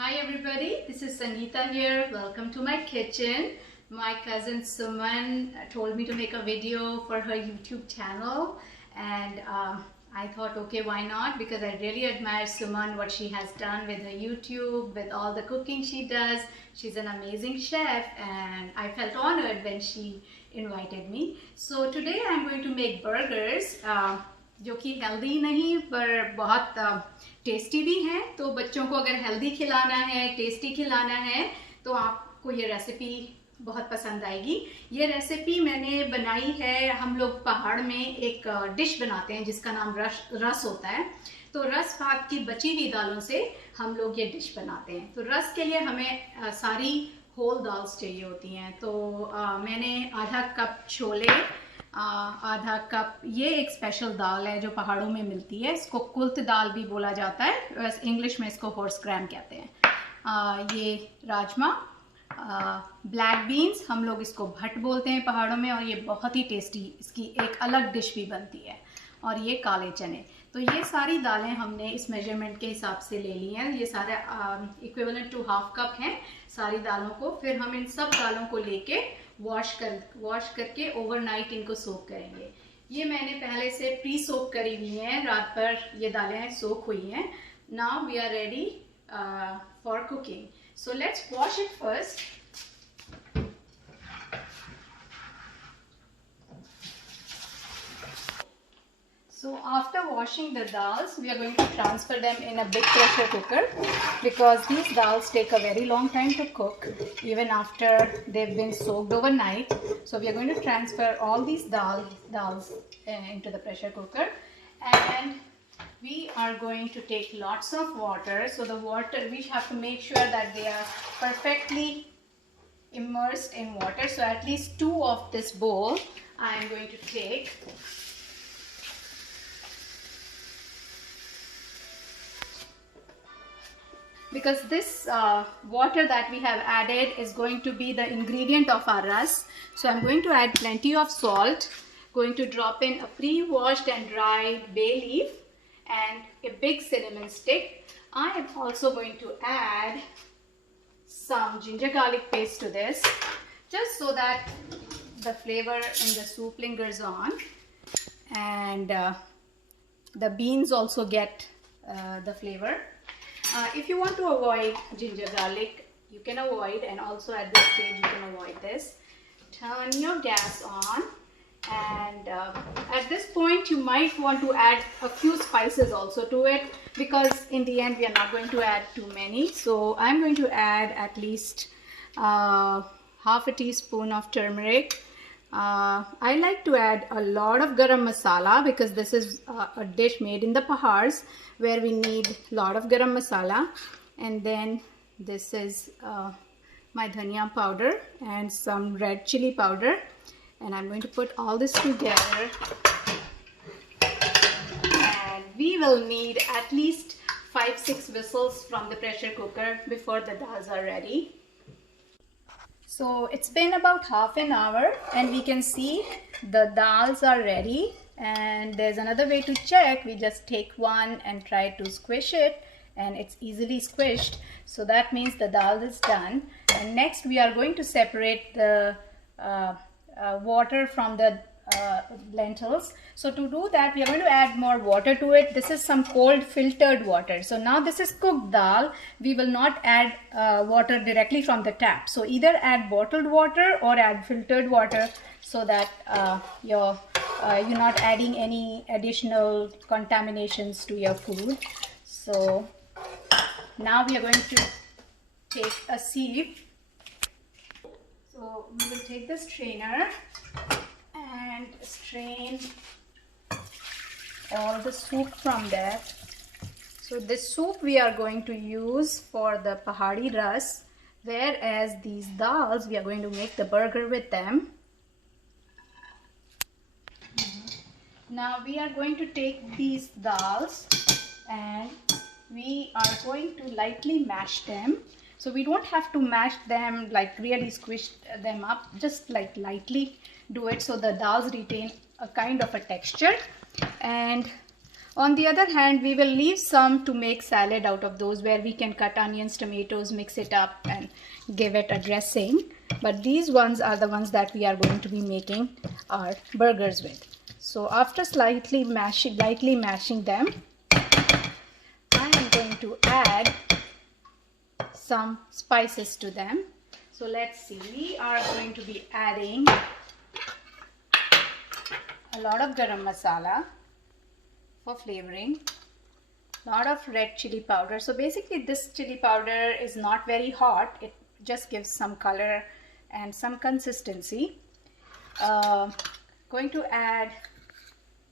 Hi everybody, this is Sangeeta here. Welcome to my kitchen. My cousin Suman told me to make a video for her YouTube channel, and I thought, okay, why not? Because I really admire Suman, what she has done with her YouTube, with all the cooking she does. She's an amazing chef, and I felt honored when she invited me. So today I'm going to make burgers. जो कि healthy नहीं पर बहुत tasty भी हैं। तो बच्चों को अगर हेल्दी खिलाना है, टेस्टी खिलाना है, तो आपको ये रेसिपी बहुत पसंद आएगी। ये रेसिपी मैंने बनाई है, हम लोग पहाड़ में एक डिश बनाते हैं जिसका नाम रस होता है। तो रस भात की बची हुई दालों से हम लोग ये डिश बनाते हैं। तो रस के लिए हमें सारी होल दाल्स चाहिए होती हैं। तो मैंने आधा कप छोले, आधा कप, ये एक स्पेशल दाल है जो पहाड़ों में मिलती है, इसको कुल्थ दाल भी बोला जाता है, वैसे इंग्लिश में इसको हॉर्स ग्राम कहते हैं। ये राजमा, ब्लैक बीन्स, हम लोग इसको भट बोलते हैं पहाड़ों में, और ये बहुत ही टेस्टी, इसकी एक अलग डिश भी बनती है। और ये काले चने। तो ये सारी दालें हमने इस मेजरमेंट के हिसाब से ले ली हैं। ये सारे इक्विवेलेंट टू हाफ कप हैं सारी दालों को। फिर हम इन सब दालों को लेके वॉश करके ओवरनाइट इनको सोक करेंगे। ये मैंने पहले से प्री सोक करी हुई हैं, रात भर ये दालें सोक हुई हैं। Now we are ready for cooking. So let's wash it first. So after washing the dals, we are going to transfer them in a big pressure cooker, because these dals take a very long time to cook even after they've been soaked overnight. So we are going to transfer all these dals into the pressure cooker, and we are going to take lots of water. So the water, we have to make sure that they are perfectly immersed in water. So at least 2 of this bowl I am going to take. Because this water that we have added is going to be the ingredient of our ras. So I'm going to add plenty of salt, going to drop in a pre-washed and dried bay leaf and a big cinnamon stick. I am also going to add some ginger garlic paste to this, just so that the flavor in the soup lingers on, and the beans also get the flavor. If you want to avoid ginger garlic, you can avoid, and also at this stage you can avoid this. Turn your gas on, and at this point you might want to add a few spices also to it, because in the end we are not going to add too many. So I'm going to add at least half a teaspoon of turmeric. I like to add a lot of garam masala, because this is a dish made in the Pahars where we need a lot of garam masala. And then this is my dhania powder and some red chili powder, and I'm going to put all this together, and we will need at least 5-6 whistles from the pressure cooker before the dals are ready. So it's been about half an hour, and we can see the dals are ready. And there's another way to check. We just take one and try to squish it, and it's easily squished. So that means the dal is done. And next we are going to separate the water from the lentils. So to do that, we are going to add more water to it. This is some cold filtered water. So now this is cooked dal. We will not add water directly from the tap. So either add bottled water or add filtered water, so that you're not adding any additional contaminations to your food. So now we are going to take a sieve. So we will take the strainer and strain all the soup from that. So this soup we are going to use for the Pahari ras, whereas these dals we are going to make the burger with them. Now we are going to take these dals and we are going to lightly mash them. So we don't have to mash them like really squish them up, just like lightly do it, so the dals retain a kind of a texture. And On the other hand, we will leave some to make salad out of those, where we can cut onions, tomatoes, mix it up and give it a dressing. But these ones are the ones that we are going to be making our burgers with. So after lightly mashing them, I am going to add some spices to them. So let's see, we are going to be adding a lot of garam masala for flavoring, lot of red chili powder. So basically this chili powder is not very hot, it just gives some color and some consistency. Going to add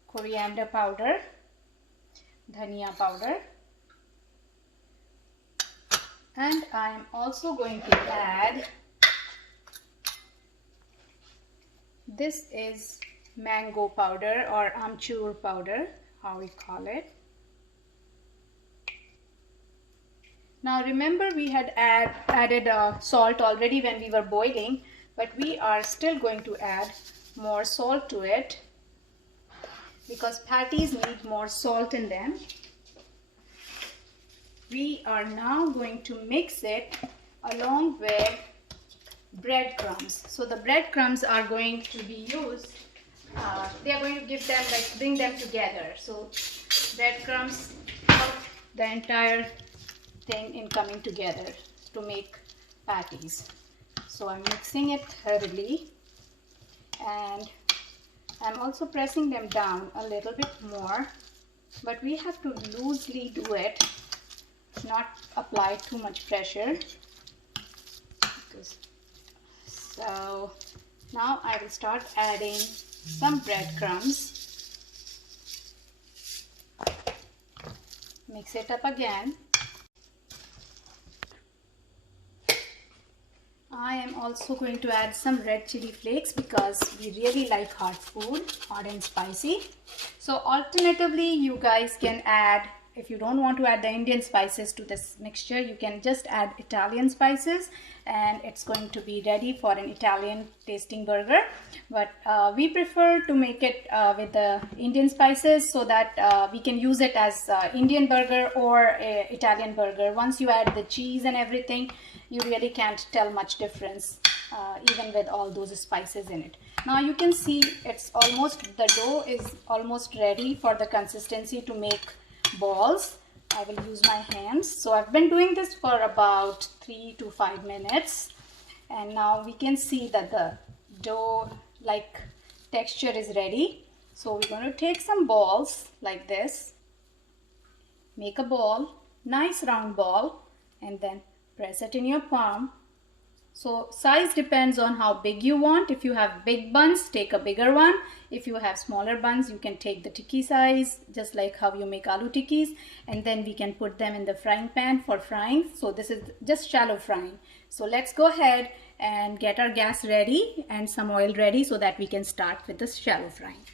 coriander powder, dhania powder, and I am also going to add, this is mango powder or amchur powder, how we call it. Now remember, we had added salt already when we were boiling, but we are still going to add more salt to it because patties need more salt in them. We are now going to mix it along with breadcrumbs. So the breadcrumbs are going to be used, they are going to give them, like, bring them together. So breadcrumbs help the entire thing in coming together to make patties. So I'm mixing it thoroughly, and I'm also pressing them down a little bit more, but we have to loosely do it, not apply too much pressure. So now I will start adding some breadcrumbs. Mix it up again. I am also going to add some red chili flakes because we really like hot food, hot and spicy. So alternatively, you guys can add, if you don't want to add the Indian spices to this mixture, you can just add Italian spices and it's going to be ready for an Italian tasting burger. But we prefer to make it with the Indian spices so that we can use it as Indian burger or Italian burger. Once you add the cheese and everything, you really can't tell much difference even with all those spices in it. Now you can see it's almost, the dough is almost ready for the consistency to make balls. I will use my hands. So I've been doing this for about 3 to 5 minutes, and now we can see that the dough like texture is ready. So we're going to take some balls like this, make a ball, nice round ball, and then press it in your palm. So size depends on how big you want. If you have big buns, take a bigger one. If you have smaller buns, you can take the tikki size, just like how you make aloo tikkis, and then we can put them in the frying pan for frying. So this is just shallow frying. So let's go ahead and get our gas ready and some oil ready so that we can start with the shallow frying.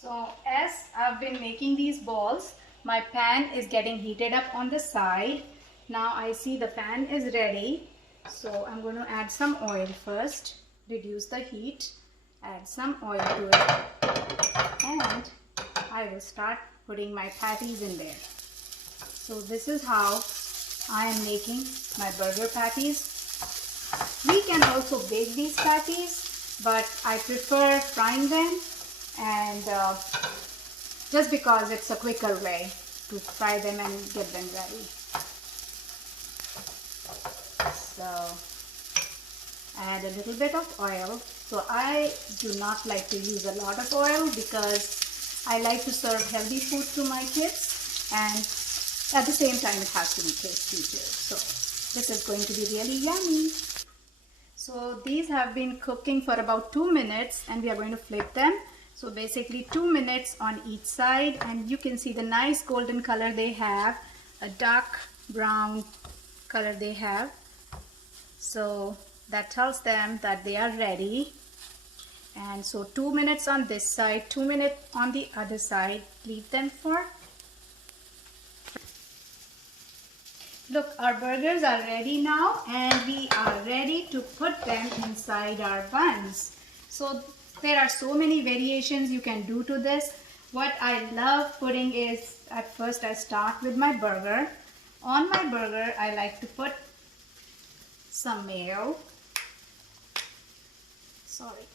So as I've been making these balls, my pan is getting heated up on the side. Now I see the pan is ready. So I'm going to add some oil first, reduce the heat, add some oil to it, and I will start putting my patties in there. So this is how I am making my burger patties. We can also bake these patties, but I prefer frying them, and just because it's a quicker way to fry them and get them ready. So add a little bit of oil. So I do not like to use a lot of oil because I like to serve healthy food to my kids, and at the same time it has to be tasty too. So this is going to be really yummy. So these have been cooking for about 2 minutes, and we are going to flip them. So basically 2 minutes on each side, and you can see the nice golden color they have, a dark brown color they have. So that tells them that they are ready. And so 2 minutes on this side, 2 minutes on the other side. Leave them for. look, our burgers are ready now and we are ready to put them inside our buns. So there are so many variations you can do to this. What I love putting is, at first I start with my burger. On my burger, I like to put some mayo. Sorry.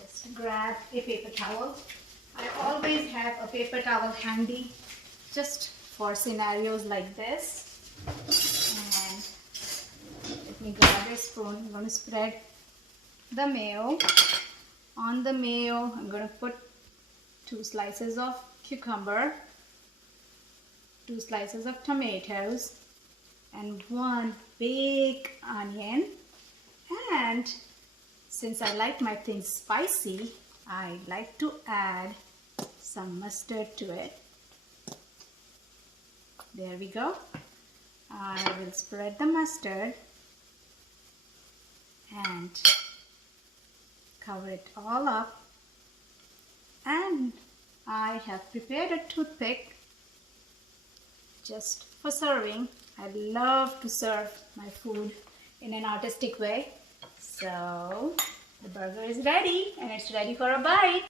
Just grab a paper towel. I always have a paper towel handy just for scenarios like this. And let me grab a spoon. I'm going to spread the mayo. On the mayo, I'm going to put 2 slices of cucumber, 2 slices of tomatoes, and 1 big onion. And since I like my things spicy, I like to add some mustard to it. There we go. I will spread the mustard and cover it all up. And I have prepared a toothpick just for serving. I love to serve my food in an artistic way. So the burger is ready and it's ready for a bite.